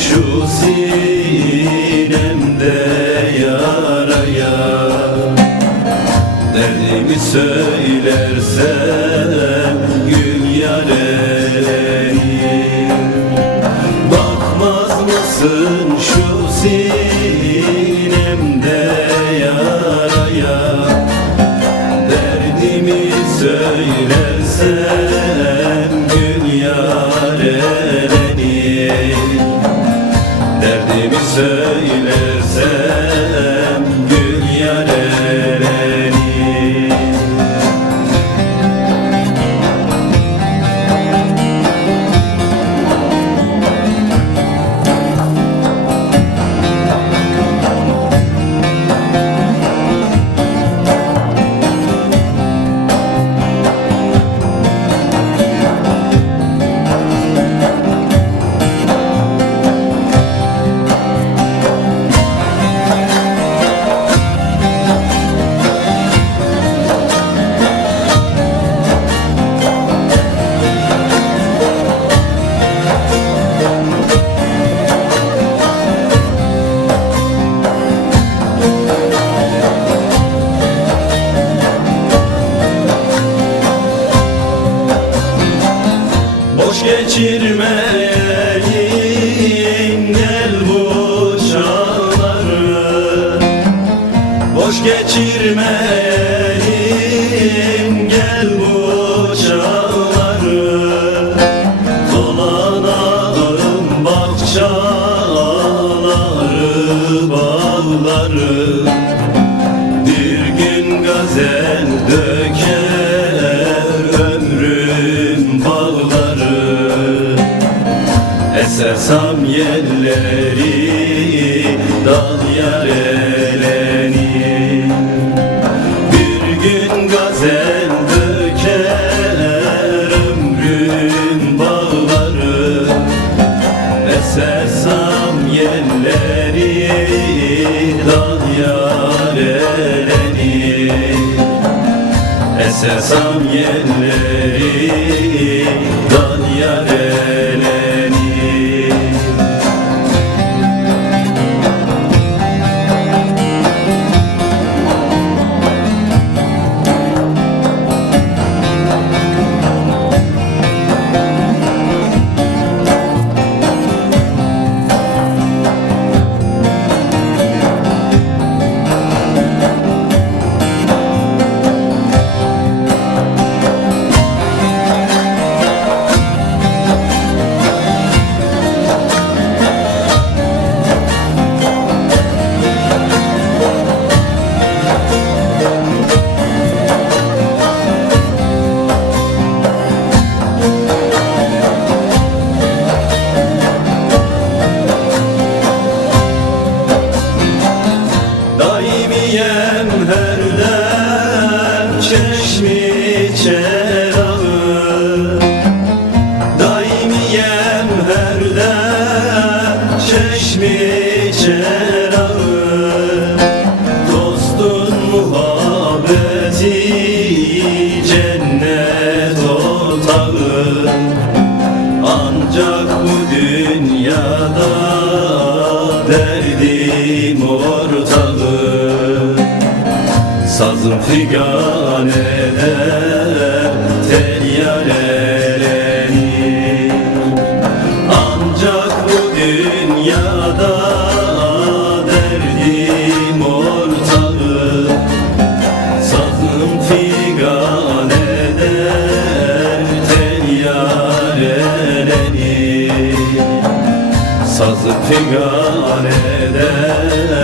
şu sinemde yaraya Derdimi söylersem Derdimi Boş geçirmeyin. Gel bu çağları Boş geçirmeyin. Gel bu çağları Dolanalım bahçaları bağları Eser samyelleri dal yarelenir Bir gün gazel döker ömrün bağları. Eser samyelleri dal yarelenir Eser Ancak bu dünyada? Derdim ortağı Sazım figan eder Sazı figan eder